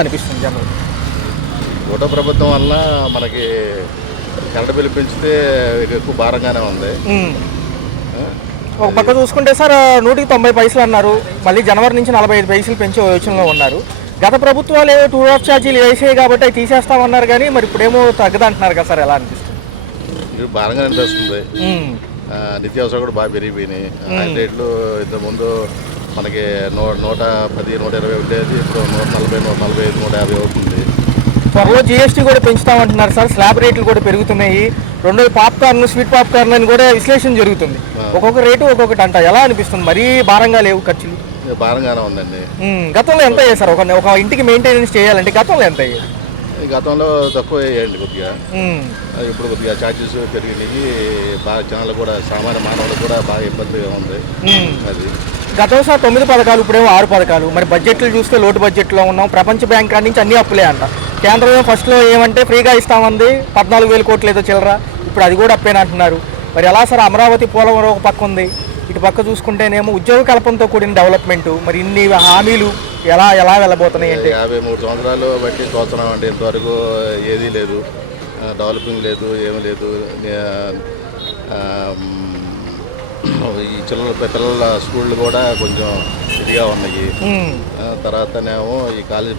అనిపిస్తుంది జనరల్. కూటమి ప్రభుత్వం వల్ల మనకి కరెంటు బిల్లు పెంచితే ఎక్కువ భారంగానే ఉంది. ఒక పక్క చూసుకుంటే సార్ 190 పైసలు అన్నారు, మళ్ళీ జనవరి నుంచి 45 పైసలు పెంచే యోచనలో ఉన్నారు. గత ప్రభుత్వాలు ఏమో టూర్ ఆఫ్ ఛార్జీలు వేసాయి కాబట్టి అవి తీసేస్తామన్నారు, కానీ మరి ఇప్పుడేమో తగ్గదంటున్నారు కదా సార్, ఎలా అనిపిస్తుంది? ఇది భారంగా అనిపిస్తుంది. నిత్యావసరాలు కూడా బాగా పెరిగిపోయినాయి. రేట్లు ఇంతకుముందు మనకి 110, 120 ఉండేది, ఇప్పుడు 140, 145, 150 అవుతుంది. త్వరలో జీఎస్టీ కూడా పెంచుతామంటున్నారు సార్, స్లాబ్ రేట్లు కూడా పెరుగుతున్నాయి. రెండోది పాప్కార్న్, స్వీట్ పాప్కార్న్ అని కూడా విశ్లేషణ జరుగుతుంది. ఒక్కొక్క రేటు ఒక్కొక్కటి అంట, ఎలా అనిపిస్తుంది? మరీ భారంగా లేవు ఖర్చులు? భారంగానే ఉందండి. గతంలో ఎంత అయ్యాయి సార్? ఒక ఇంటికి మెయింటెనెన్స్ చేయాలంటే గతంలో ఎంత అయ్యేది? గతంలో తక్కువ వేయండి కొద్దిగా. ఇప్పుడు కొద్దిగా ఛార్జెస్ పెరిగినాయి. బాగా జనాలు కూడా, సామాన్య మానవులు కూడా బాగా ఇబ్బందిగా ఉంది. అది గతం సార్ 9 పథకాలు, ఇప్పుడేమో 6 పథకాలు. మరి బడ్జెట్లు చూస్తే లోటు బడ్జెట్లో ఉన్నాం. ప్రపంచ బ్యాంక్ కాడి నుంచి అన్ని అప్పులే అంట. కేంద్రం ఫస్ట్లో ఏమంటే ఫ్రీగా ఇస్తామంది, 14,000 కోట్లు ఏదో చిల్లరా, ఇప్పుడు అది కూడా అప్పేనా అంటున్నారు. మరి ఎలా సార్? అమరావతి పోలవరం ఒక పక్క ఉంది, ఇటు పక్క చూసుకుంటేనేమో ఉద్యోగ కల్పనతో కూడిన డెవలప్మెంట్. మరి ఇన్ని హామీలు ఎలా వెళ్ళబోతున్నాయి అంటే? 53 సంవత్సరాలు బట్టి చూస్తున్నాం అండి, ఇంతవరకు ఏదీ లేదు, డెవలపింగ్ లేదు, ఏమీ లేదు. ఈ పిల్లల స్కూళ్ళు కూడా కొంచెం ఇదిగా ఉన్నాయి. తర్వాతనేమో ఈ కాలేజ్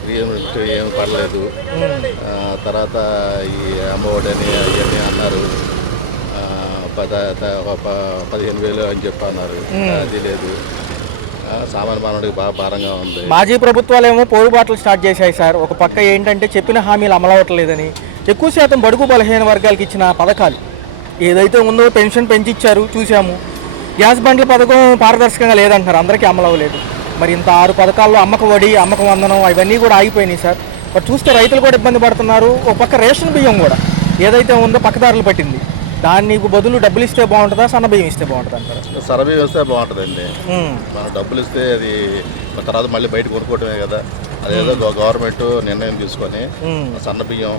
ఫ్రీ ఏమి పడలేదు. తర్వాత ఈ అమ్మఒడి అని అవన్నీ అన్నారు, 15,000 అని చెప్పి అన్నారు, అది లేదు. సామాన్య మానవుడికి బాగా భారంగా ఉంది. మాజీ ప్రభుత్వాలు ఏమో పోరుబాట్లు స్టార్ట్ చేశాయి సార్. ఒక పక్క ఏంటంటే చెప్పిన హామీలు అమలవట్లేదని, ఎక్కువ శాతం బడుగు బలహీన వర్గాలకు ఇచ్చిన పథకాలు ఏదైతే ఉందో పెన్షన్ పెంచిచ్చారు చూసాము. గ్యాస్ బండ్ల పథకం పారదర్శకంగా లేదంటున్నారు, అందరికీ అమలు అవ్వలేదు. మరి ఇంత 6 పథకాల్లో అమ్మక వడి, అమ్మక వందనం అవన్నీ కూడా ఆగిపోయినాయి సార్. మరి చూస్తే రైతులు కూడా ఇబ్బంది పడుతున్నారు. ఒక పక్క రేషన్ బియ్యం కూడా ఏదైతే ఉందో పక్కదారులు పట్టింది. దానికి బదులు డబ్బులు ఇస్తే బాగుంటుందా, సన్న బియ్యం ఇస్తే బాగుంటుంది అంటారా? సన్న బియ్యం ఇస్తే బాగుంటుందండి. మనం డబ్బులు ఇస్తే అది తర్వాత మళ్ళీ బయట కొనుక్కోవటమే కదా. అదేదో గవర్నమెంట్ నిర్ణయం తీసుకొని సన్న బియ్యం,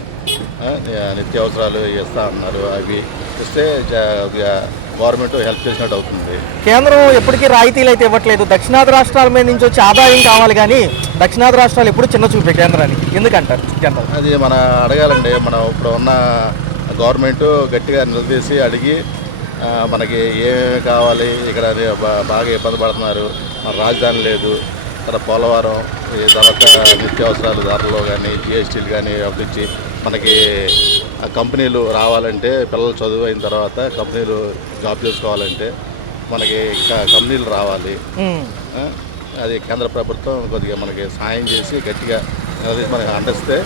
నిత్యావసరాలు ఇస్తా అన్నారు, అవి ఇస్తే గవర్నమెంట్ హెల్ప్ చేసినట్టు అవుతుంది. కేంద్రం ఎప్పటికీ రాయితీలు అయితే ఇవ్వట్లేదు. దక్షిణాది రాష్ట్రాల మీద నుంచి వచ్చే ఆదాయం కావాలి, కానీ దక్షిణాది రాష్ట్రాలు ఎప్పుడు చిన్న చూపే కేంద్రానికి, ఎందుకంటారు జనరల్? అది మన అడగాలండి. మనం ఇప్పుడు ఉన్న గవర్నమెంట్ గట్టిగా నిలదీసి అడిగి మనకి ఏమేమి కావాలి, ఇక్కడ బాగా ఇబ్బంది పడుతున్నారు, మన రాజధాని లేదు, తర్వాత పోలవరం, తర్వాత నిత్యావసరాలు ధరలు కానీ, జిఎస్టీలు కానీ అభివృద్ధి, మనకి కంపెనీలు రావాలంటే, పిల్లలు చదువు అయిన తర్వాత కంపెనీలు జాబ్ చేసుకోవాలంటే మనకి కంపెనీలు రావాలి. అది కేంద్ర ప్రభుత్వం కొద్దిగా మనకి సాయం చేసి గట్టిగా మనకి అందిస్తే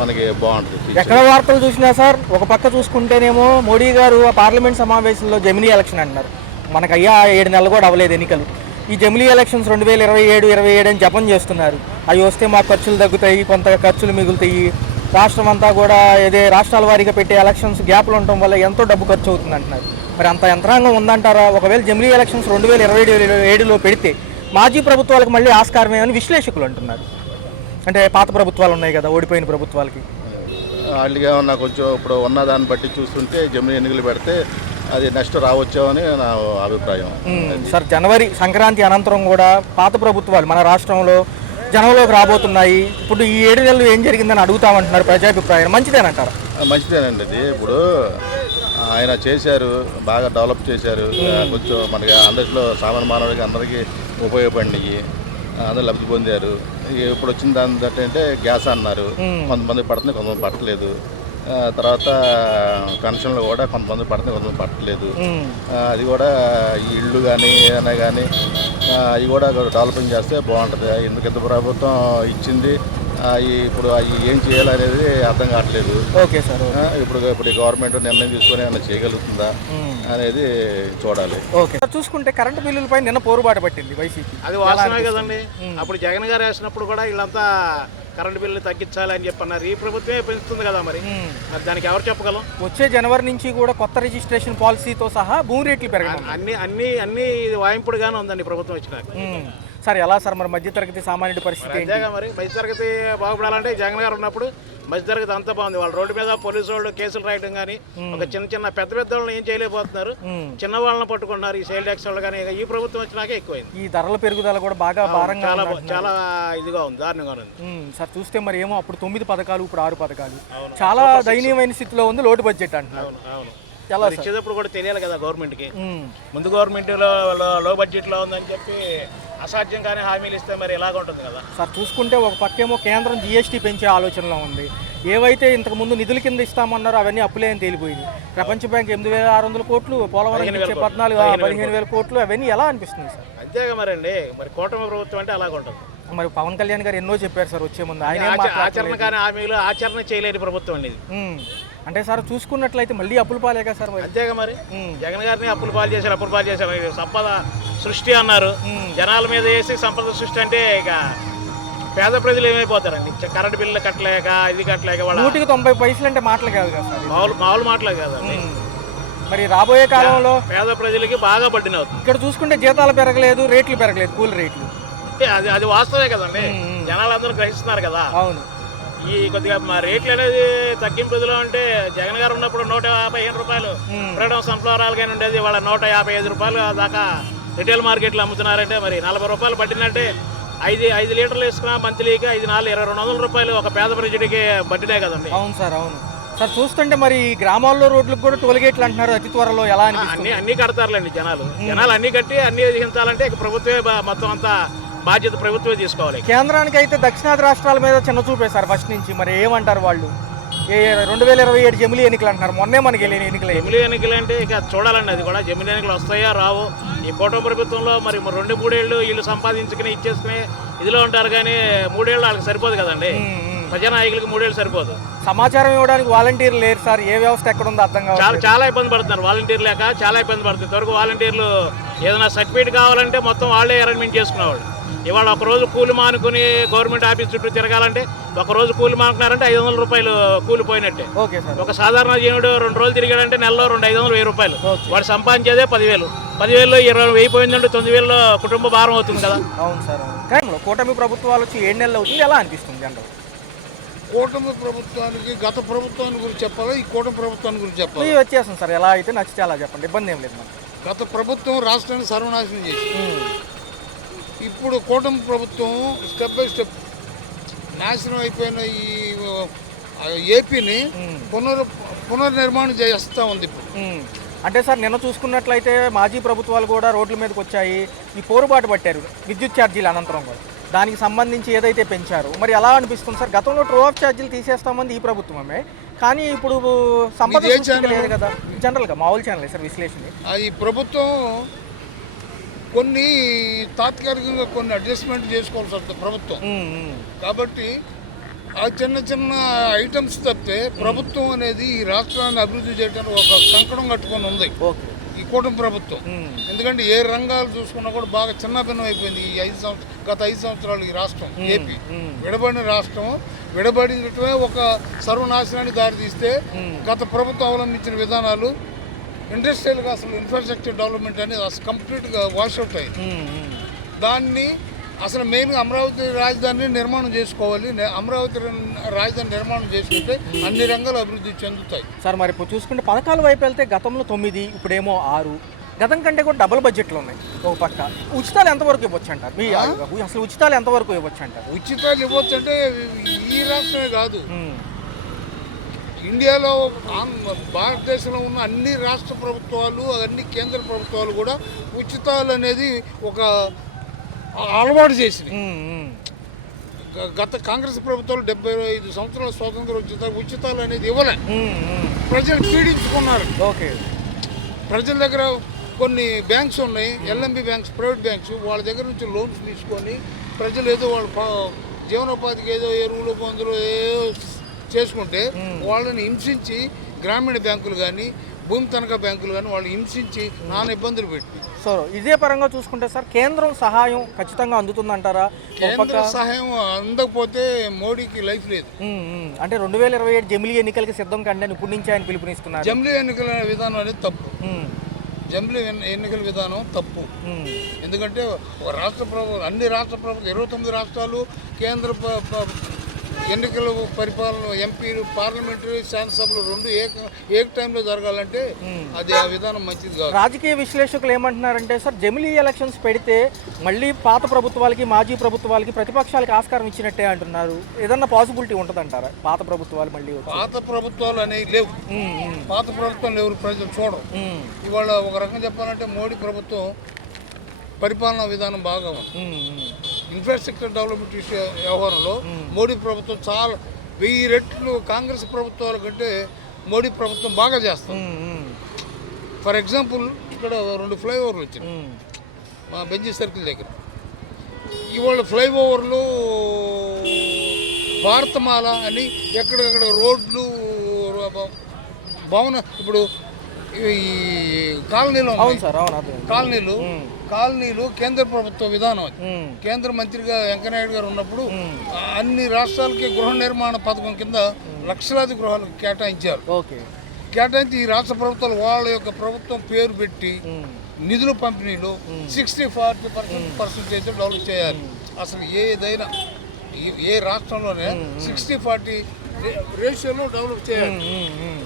మనకి బాగుంటుంది. ఎక్కడ వార్తలు చూసినా సార్, ఒక పక్క చూసుకుంటేనేమో మోడీ గారు ఆ పార్లమెంట్ సమావేశంలో జమిలీ ఎలక్షన్ అంటున్నారు. మనకు 7 నెలలు కూడా అవ్వలేదు ఎన్నికలు. ఈ జమిలీ ఎలక్షన్స్ 2027 అని జపం చేస్తున్నారు. అవి వస్తే మాకు ఖర్చులు తగ్గుతాయి, కొంత ఖర్చులు మిగులుతాయి. రాష్ట్రం అంతా కూడా రాష్ట్రాల వారీగా పెట్టే ఎలక్షన్స్ గ్యాప్లు ఉండటం వల్ల ఎంతో డబ్బు ఖర్చు అవుతుంది అంటున్నారు. మరి అంత యంత్రాంగం ఉందంటారా? ఒకవేళ జమిలీ ఎలక్షన్స్ 2027లో పెడితే మాజీ ప్రభుత్వాలకు మళ్ళీ ఆస్కారమేమని విశ్లేషకులు అంటున్నారు. అంటే పాత ప్రభుత్వాలు ఉన్నాయి కదా, ఓడిపోయిన ప్రభుత్వాలకి వాళ్ళుగా ఉన్న కొంచెం ఇప్పుడు ఉన్న దాన్ని బట్టి చూస్తుంటే జమిలీ ఎన్నికలు పెడితే అది నెక్స్ట్ రావచ్చామని నా అభిప్రాయం. సార్, జనవరి సంక్రాంతి అనంతరం కూడా పాత ప్రభుత్వాలు మన రాష్ట్రంలో జనంలోకి రాబోతున్నాయి. ఇప్పుడు ఈ 7 నెలలు ఏం జరిగిందని అడుగుతామంటున్నారు ప్రజాభిప్రాయం. మంచిదేనంటారా? మంచిదేనండి. ఇది ఇప్పుడు ఆయన చేశారు, బాగా డెవలప్ చేశారు. కొంచెం మనకి అందరిలో సామాన్య మానవుడికి అందరికీ ఉపయోగపడినాయి, అందరూ లబ్ధి పొందారు. ఇప్పుడు వచ్చిన దాని ఏంటంటే గ్యాస్ అన్నారు, కొంతమంది పడుతుంది, కొంతమంది పట్టలేదు. తర్వాత పెన్షన్లు కూడా కొంతమంది పడుతుంది, కొంతమంది పట్టలేదు. అది కూడా ఈ ఇళ్ళు కానీ ఏదైనా కానీ అవి కూడా డెవలపింగ్ చేస్తే బాగుంటుంది. ఎందుకు ఇంత ప్రభుత్వం ఇచ్చింది, ఇప్పుడు అవి ఏం చేయాలనేది అర్థం కావట్లేదు. Okay sir. ఇప్పుడు గవర్నమెంట్ నిర్ణయం తీసుకొని ఏమైనా చేయగలుగుతుందా అనేది చూడాలి. ఓకే. చూసుకుంటే కరెంటు బిల్లులపై నిన్న పోరుబాటు పట్టింది వైసీపీ. అది వాస్తవమే కదండి. అప్పుడు జగన్ గారు వేసినప్పుడు కూడా వీళ్ళంతా కరెంటు బిల్లు తగ్గించాలి అని చెప్పన్నారు. ఈ ప్రభుత్వమే పెంచుతుంది కదా, మరి దానికి ఎవరు చెప్పగలం? వచ్చే జనవరి నుంచి కూడా కొత్త రిజిస్ట్రేషన్ పాలసీతో సహా భూమి రేట్లు పెరగడం, అన్ని వాయింపుడుగానే ఉందండి ప్రభుత్వం వచ్చినాక. సార్ ఎలా సార్ మరి మధ్యతరగతి సామాన్యుడి పరిస్థితి? అంతేగా మరి, మధ్యతరగతి బాగుపడాలంటే జగన్ గారు ఉన్నప్పుడు మధ్యతరగతి అంతా బాగుంది. వాళ్ళ రోడ్డు మీద పోలీసు వాళ్ళు కేసులు రాయడం కానీ, ఒక చిన్న పెద్ద వాళ్ళని ఏం చేయలేకపోతున్నారు, చిన్న వాళ్ళని పట్టుకుంటున్నారు. ఈ సేల్ ట్యాక్స్ వాళ్ళు కానీ ఈ ప్రభుత్వం వచ్చినాకే ఎక్కువైంది. ఈ ధరల పెరుగుదల కూడా బాగా భారంగా చాలా ఇదిగా ఉంది, దారుణంగా ఉంది సార్. చూస్తే మరి ఏమో అప్పుడు 9 పథకాలు, ఇప్పుడు 6 పథకాలు, చాలా దయనీయమైన స్థితిలో ఉంది. లోటు బడ్జెట్ అంటున్నారు. అవును, ఎలా ఇచ్చేటప్పుడు కూడా తెలియాలి కదా గవర్నమెంట్కి. ముందు గవర్నమెంట్ లో బడ్జెట్ లో ఉందని చెప్పి అసాధ్యంగానే హామీలు ఇస్తే మరి ఎలాగ ఉంటుంది కదా సార్. చూసుకుంటే ఒక పక్కేమో కేంద్రం జీఎస్టీ పెంచే ఆలోచనలో ఉంది. ఏవైతే ఇంతకు ముందు నిధుల కింద ఇస్తామన్నారో అవన్నీ అప్పులే అని తేలిపోయింది. ప్రపంచ బ్యాంక్ 8,600 కోట్లు, పోలవరం 15,000 కోట్లు, అవన్నీ ఎలా అనిపిస్తుంది సార్? అంతేగా మరి అండి. మరి కూటమి ప్రభుత్వం అంటే అలాగ ఉంటుంది. మరి పవన్ కళ్యాణ్ గారు ఎన్నో చెప్పారు సార్ వచ్చే ముందు. ఆయన ఆచరణ కానీ హామీలు ఆచరణ చేయలేని ప్రభుత్వం అండి ఇది. అంటే సార్ చూసుకున్నట్లయితే మళ్ళీ అప్పులు పాలేగా సార్. అంతేగా మరి. జగన్ గారిని అప్పులు పాలు చేశారు. సంపద సృష్టి అన్నారు, జనాల మీద వేసి సంపద సృష్టి అంటే ఇక పేద ప్రజలు ఏమైపోతారండి. కరెంట్ బిల్లు కట్టలేక, ఇది కట్టలేక, వాళ్ళ 190 పైసలు అంటే మాటలు కాదు కదా సార్, మామూలు మాటలే కాదండి. మరి రాబోయే కాలంలో పేద ప్రజలకి బాగా పట్టిన అవుతుంది. ఇక్కడ చూసుకుంటే జీతాలు పెరగలేదు, రేట్లు పెరగలేదు, కూలి రేట్లు. అది వాస్తవే కదండి, జనాలు అందరూ గ్రహిస్తున్నారు కదా. అవును. ఈ కొద్దిగా మా రేట్లు అనేది తగ్గింపులో అంటే జగన్ గారు ఉన్నప్పుడు 155 రూపాయలు ఫ్రీడమ్ సన్ఫ్లవర్ ఆయిల్ కానీ ఉండేది, వాళ్ళ 155 రూపాయలు దాకా రిటైల్ మార్కెట్లో అమ్ముతున్నారంటే మరి 40 రూపాయలు పట్టిందంటే 5 లీటర్లు వేసుకున్నా మంత్లీకి 5, 4, 200 రూపాయలు ఒక పేద ప్రజడికి పట్టినాయి కదండి. అవును సార్, అవును సార్. చూస్తుంటే మరి గ్రామాల్లో రోడ్లకు కూడా టోల్గేట్లు అంటున్నారు అతి త్వరలో. ఎలా అన్ని కడతారులేండి జనాలు అన్ని కట్టి అన్ని విధించాలంటే ప్రభుత్వమే మొత్తం అంతా బాధ్యత ప్రభుత్వమే తీసుకోవాలి. కేంద్రానికి అయితే దక్షిణాది రాష్ట్రాల మీద చిన్న చూపేశారు ఫస్ట్ నుంచి. మరి ఏమంటారు వాళ్ళు? 2027 జమిలీ ఎన్నికలు అంటున్నారు. మొన్నే మనకి జమిలీ ఎన్నికలు అంటే ఇక చూడాలండి. అది కూడా జమిలీ ఎన్నికలు వస్తాయా రావు. ఈ కూటమి ప్రభుత్వంలో మరి 2-3 ఏళ్ళు వీళ్ళు సంపాదించుకుని ఇచ్చేసుకుని ఇదిలో ఉంటారు కానీ 3 ఏళ్ళు వాళ్ళకి సరిపోదు కదండి. ప్రజానాయకులకి 3 ఏళ్ళు సరిపోదు. సమాచారం ఇవ్వడానికి వాలంటీర్లు లేరు సార్. ఏ వ్యవస్థ ఎక్కడ ఉందో అర్థం కాదు. చాలా ఇబ్బంది పడుతున్నారు వాలంటీర్లు లేక, చాలా ఇబ్బంది పడుతుంది. ఇంతవరకు వాలంటీర్లు ఏదైనా సర్టిఫికేట్ కావాలంటే మొత్తం వాళ్ళే అరేంజ్మెంట్ చేసుకునేవాళ్ళు. ఇవాళ ఒకరోజు కూలి మానుకుని గవర్నమెంట్ ఆఫీస్ చుట్టూ తిరగాలంటే, ఒకరోజు కూలి మానుకున్నారంటే 500 రూపాయలు కూలి పోయినట్టే. ఒక సాధారణ జీవుడు 2 రోజులు తిరిగాడంటే నెలలో 200-500 1000 రూపాయలు వాడు సంపాదించేదే 10,000. 10,000లో 20,000 పోయిందంటే 9,000 కుటుంబ భారం అవుతుంది కదా. అవును సార్. కూటమి ప్రభుత్వాలు వచ్చి 7 నెలలు అవుతుంది. ఎలా అనిపిస్తుంది జనరల్? కూటమి ప్రభుత్వానికి గత ప్రభుత్వాన్ని గురించి చెప్పాలా, ఈ కూటమి ప్రభుత్వాన్ని గురించి చెప్పాలి? వచ్చేస్తుంది సార్. ఎలా అయితే నచ్చితే అలా చెప్పండి, ఇబ్బంది ఏం లేదు. గత ప్రభుత్వం రాష్ట్రాన్ని సర్వనాశనం చేసింది. ఇప్పుడు కూటమి ప్రభుత్వం స్టెప్ బై స్టెప్ నాశనం అయిపోయిన ఈ ఏపీని పునర్నిర్మాణం చేస్తూ ఉంది ఇప్పుడు. అంటే సార్ నిన్న చూసుకున్నట్లయితే మాజీ ప్రభుత్వాలు కూడా రోడ్ల మీదకి వచ్చాయి. ఈ పోరుబాటు పట్టారు విద్యుత్ ఛార్జీలు అనంతరం కూడా. దానికి సంబంధించి ఏదైతే పెంచారో మరి ఎలా అనిపిస్తుంది సార్? గతంలో ట్రూ ఆఫ్ ఛార్జీలు తీసేస్తామంది ఈ ప్రభుత్వమే, కానీ ఇప్పుడు సంపద లేదు కదా. జనరల్గా మామూలు ఛానల్ సార్ విశ్లేషణ. ఈ ప్రభుత్వం కొన్ని తాత్కాలికంగా కొన్ని అడ్జస్ట్మెంట్ చేసుకోవాల్సి వస్తుంది ప్రభుత్వం. కాబట్టి ఆ చిన్న ఐటమ్స్ తప్పితే ప్రభుత్వం అనేది ఈ రాష్ట్రాన్ని అభివృద్ధి చేయడానికి ఒక కంకణం కట్టుకొని ఉంది ఈ కూటమి ప్రభుత్వం. ఎందుకంటే ఏ రంగాలు చూసుకున్నా కూడా బాగా చిన్నభిన్నం అయిపోయింది ఈ గత 5 సంవత్సరాలు. ఈ రాష్ట్రం ఏపీ విడబడిన రాష్ట్రం, విడబడినట్టువే ఒక సర్వనాశనానికి దారితీస్తే గత ప్రభుత్వం అవలంబించిన విధానాలు ఇండస్ట్రియల్గా అసలు ఇన్ఫ్రాస్ట్రక్చర్ డెవలప్మెంట్ అనేది అసలు కంప్లీట్గా వాష్అవుట్ అయ్యింది. దాన్ని అసలు మెయిన్గా అమరావతి రాజధానిని నిర్మాణం చేసుకోవాలి. అమరావతి రాజధాని నిర్మాణం చేసుకుంటే అన్ని రంగాలు అభివృద్ధి చెందుతాయి సార్. మరి ఇప్పుడు చూసుకుంటే పథకాల వైపు వెళ్తే గతంలో 9, ఇప్పుడేమో 6. గతం కంటే కూడా డబుల్ బడ్జెట్లు ఉన్నాయి. ఒక పక్క ఉచితాలు ఎంతవరకు ఇవ్వచ్చు అంటారు? అసలు ఉచితాలు ఎంతవరకు ఇవ్వచ్చు అంటారు? ఉచితాలు ఇవ్వచ్చు అంటే ఈ రాష్ట్రమే కాదు, ఇండియాలో భారతదేశంలో ఉన్న అన్ని రాష్ట్ర ప్రభుత్వాలు, అన్ని కేంద్ర ప్రభుత్వాలు కూడా ఉచితాలు అనేది ఒక అలవాటు చేసినాయి. గత కాంగ్రెస్ ప్రభుత్వాలు 75 సంవత్సరాల స్వాతంత్రం వచ్చిన ఉచితాలు అనేది ఇవ్వలే. ప్రజలు పీడించుకున్నారు. ప్రజల దగ్గర కొన్ని బ్యాంక్స్ ఉన్నాయి, ఎల్ఎంబి బ్యాంక్స్, ప్రైవేట్ బ్యాంక్స్, వాళ్ళ దగ్గర నుంచి లోన్స్ తీసుకొని ప్రజలు ఏదో వాళ్ళ జీవనోపాధికి ఏదో ఎరువులు మందులు ఏదో చేసుకుంటే వాళ్ళని హింసించి గ్రామీణ బ్యాంకులు కానీ భూమి తనఖా బ్యాంకులు కానీ వాళ్ళు హింసించి నానా ఇబ్బందులు పెట్టి. సో ఇదే పరంగా చూసుకుంటే సార్ కేంద్రం సహాయం ఖచ్చితంగా అందుతుందంటారా? కేంద్ర సహాయం అందకపోతే మోడీకి లైఫ్ లేదు. అంటే 2027 జమిలీ ఎన్నికలకి సిద్ధం కండి అని ఇప్పటి నుంచి ఆయన పిలుపునిస్తున్నారు. జమిలీ ఎన్నికల విధానం అనేది తప్పు. జమిలీ ఎన్నికల విధానం తప్పు. ఎందుకంటే రాష్ట్ర ప్రభుత్వం, అన్ని రాష్ట్ర ప్రభుత్వం 29 రాష్ట్రాలు, ఎన్నికల పరిపాలన ఎంపీలు పార్లమెంటరీ శాసనసభలు రెండు ఏక టైంలో జరగాలంటే అది ఆ విధానం మంచిది కాదు. రాజకీయ విశ్లేషకులు ఏమంటున్నారంటే సార్, జమిలీ ఎలక్షన్స్ పెడితే మళ్ళీ పాత ప్రభుత్వాలకి మాజీ ప్రభుత్వాలకి ప్రతిపక్షాలకి ఆస్కారం ఇచ్చినట్టే అంటున్నారు. ఏదన్నా పాసిబిలిటీ ఉంటుందంటారా పాత ప్రభుత్వాలు మళ్ళీ వచ్చి? పాత ప్రభుత్వాలు అనేవి లేవు. పాత ప్రభుత్వాలు ఎవరు ప్రజలు చూడరు. ఇవాళ ఒక రకంగా చెప్పాలంటే మోడీ ప్రభుత్వం పరిపాలనా విధానం బాగా ఉంది. ఇన్ఫ్రాస్ట్రక్చర్ డెవలప్మెంట్ వ్యవహారంలో మోడీ ప్రభుత్వం చాలా 1000 రెట్లు కాంగ్రెస్ ప్రభుత్వాల కంటే మోడీ ప్రభుత్వం బాగా చేస్తుంది. ఫర్ ఎగ్జాంపుల్ ఇక్కడ 2 ఫ్లైఓవర్లు వచ్చినాయి మా బెంజీ సర్కిల్ దగ్గర. ఇవాళ ఫ్లైఓవర్లు భారతమాల అని ఎక్కడికక్కడ రోడ్లు భవన ఇప్పుడు ఈ కాలనీలో కాలనీలు కేంద్ర ప్రభుత్వ విధానం. కేంద్ర మంత్రిగా వెంకయ్యనాయుడు గారు ఉన్నప్పుడు అన్ని రాష్ట్రాలకి గృహ నిర్మాణ పథకం కింద లక్షలాది గృహాలు కేటాయించారు. కేటాయించి ఈ రాష్ట్ర ప్రభుత్వాలు వాళ్ళ యొక్క ప్రభుత్వం పేరు పెట్టి నిధుల పంపిణీలో 60-40% డెవలప్ చేయాలి. అసలు ఏదైనా ఏ రాష్ట్రంలోనే 60-40 రేషియోలో డెవలప్ చేయాలి.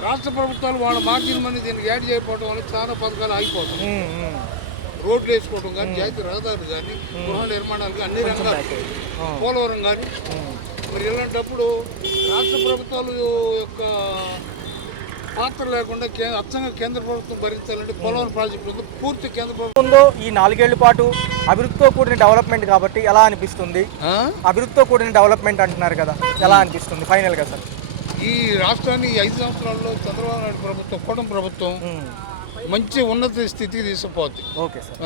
రాష్ట్ర ప్రభుత్వాలు వాళ్ళ మార్జిన్ మనీ దీనికి యాడ్ చేయకపోవడం వల్ల చాలా పథకాలు ఆగిపోతాయి. రోడ్లు వేసుకోవడం కానీ, జాతీయ రహదారులు కానీ, గృహ నిర్మాణాలు కానీ, అన్ని రంగాలు, పోలవరం కానీ. మరి ఇలాంటప్పుడు రాష్ట్ర ప్రభుత్వాలు యొక్క పాత్ర లేకుండా అచ్చంగా కేంద్ర ప్రభుత్వం భరించాలంటే పోలవరం ప్రాజెక్టు పూర్తి కేంద్ర ప్రభుత్వం. ఈ 4 ఏళ్ల పాటు అభివృద్ధితో కూడిన డెవలప్మెంట్ కాబట్టి ఎలా అనిపిస్తుంది? అభివృద్ధితో కూడిన డెవలప్మెంట్ అంటున్నారు కదా, ఎలా అనిపిస్తుంది ఫైనల్గా సార్? ఈ రాష్ట్రాన్ని 5 సంవత్సరాల్లో చంద్రబాబు నాయుడు ప్రభుత్వం, కూటమి ప్రభుత్వం మంచి ఉన్నత స్థితికి తీసుకుపోద్ది. Okay sir.